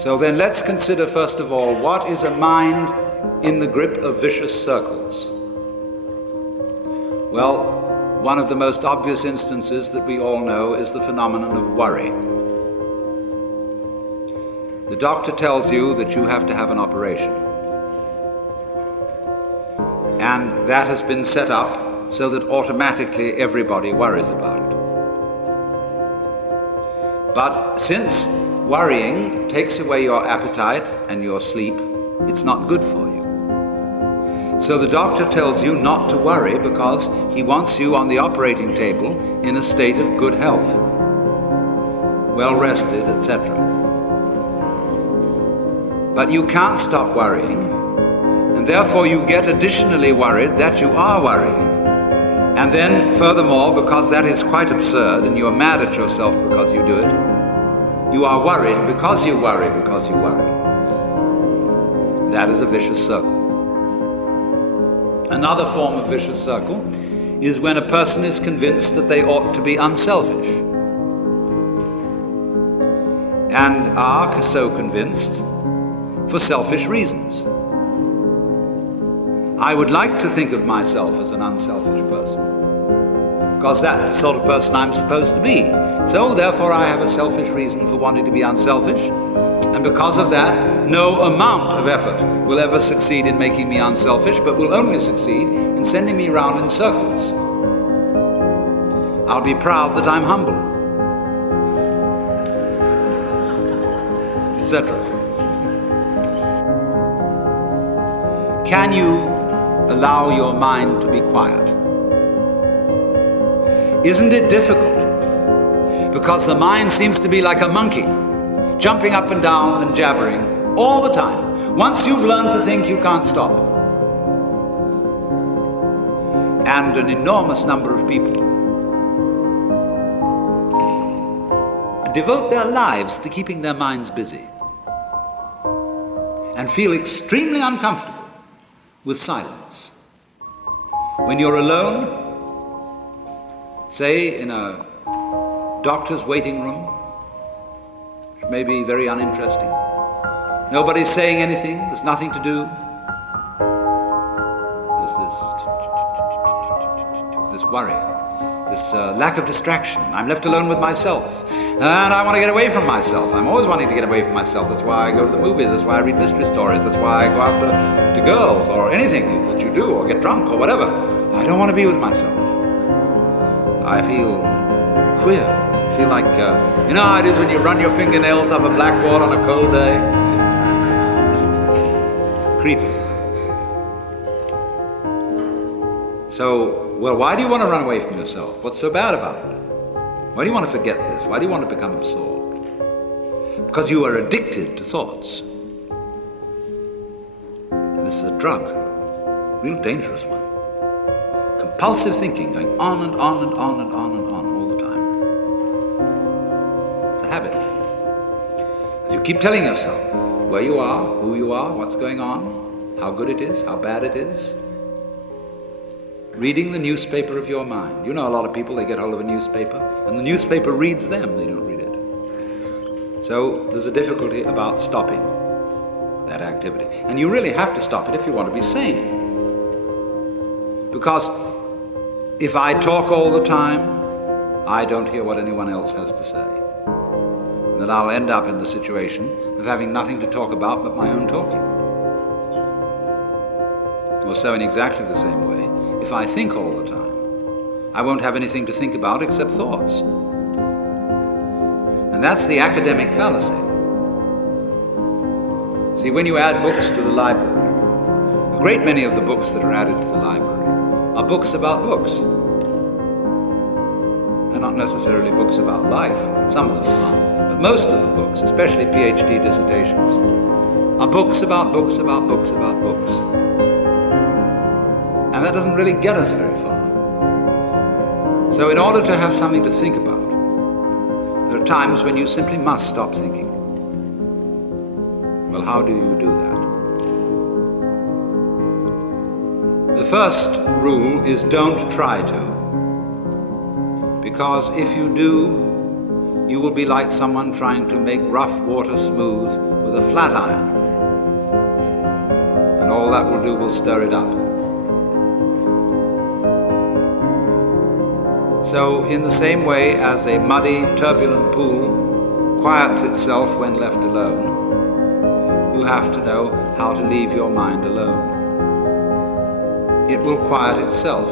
So then let's consider first of all, what is a mind in the grip of vicious circles? Well, one of the most obvious instances that we all know is the phenomenon of worry. The doctor tells you that you have to have an operation. And that has been set up so that automatically everybody worries about it. But since worrying takes away your appetite and your sleep, it's not good for you. So the doctor tells you not to worry because he wants you on the operating table in a state of good health, well rested, etc. But you can't stop worrying, and therefore you get additionally worried that you are worrying. And then furthermore, because that is quite absurd and you are mad at yourself because you do it, you are worried because you worry because you worry. That is a vicious circle. Another form of vicious circle is when a person is convinced that they ought to be unselfish and are so convinced for selfish reasons. I would like to think of myself as an unselfish person because that's the sort of person I'm supposed to be. So therefore I have a selfish reason for wanting to be unselfish, and because of that, no amount of effort will ever succeed in making me unselfish, but will only succeed in sending me round in circles. I'll be proud that I'm humble, etc. Can you allow your mind to be quiet? Isn't it difficult? Because the mind seems to be like a monkey, jumping up and down and jabbering all the time. Once you've learned to think, you can't stop. And an enormous number of people devote their lives to keeping their minds busy and feel extremely uncomfortable with silence. When you're alone, say in a doctor's waiting room, which may be very uninteresting, nobody's saying anything, there's nothing to do, there's this worry, this lack of distraction. I'm left alone with myself, and I want to get away from myself. I'm always wanting to get away from myself. That's why I go to the movies, that's why I read mystery stories, that's why I go after to girls or anything that you do, or get drunk or whatever. I don't want to be with myself. I feel queer. I feel like, you know how it is when you run your fingernails up a blackboard on a cold day? Creepy. So, well, why do you want to run away from yourself? What's so bad about it? Why do you want to forget this? Why do you want to become absorbed? Because you are addicted to thoughts. And this is a drug, a real dangerous one. Compulsive thinking, going on and on and on and on and on all the time. It's a habit. As you keep telling yourself where you are, who you are, what's going on, how good it is, how bad it is, reading the newspaper of your mind. You know a lot of people, they get hold of a newspaper, and the newspaper reads them, they don't read it. So there's a difficulty about stopping that activity. And you really have to stop it if you want to be sane. Because if I talk all the time, I don't hear what anyone else has to say. And then I'll end up in the situation of having nothing to talk about but my own talking. Or so in exactly the same way, if I think all the time, I won't have anything to think about except thoughts. And that's the academic fallacy. See, when you add books to the library, a great many of the books that are added to the library are books about books. They're not necessarily books about life, some of them are, but most of the books, especially PhD dissertations, are books about books about books about books. And that doesn't really get us very far. So in order to have something to think about, there are times when you simply must stop thinking. Well, how do you do that? The first rule is don't try to, because if you do, you will be like someone trying to make rough water smooth with a flat iron. And all that will do will stir it up. So in the same way as a muddy, turbulent pool quiets itself when left alone, you have to know how to leave your mind alone. It will quiet itself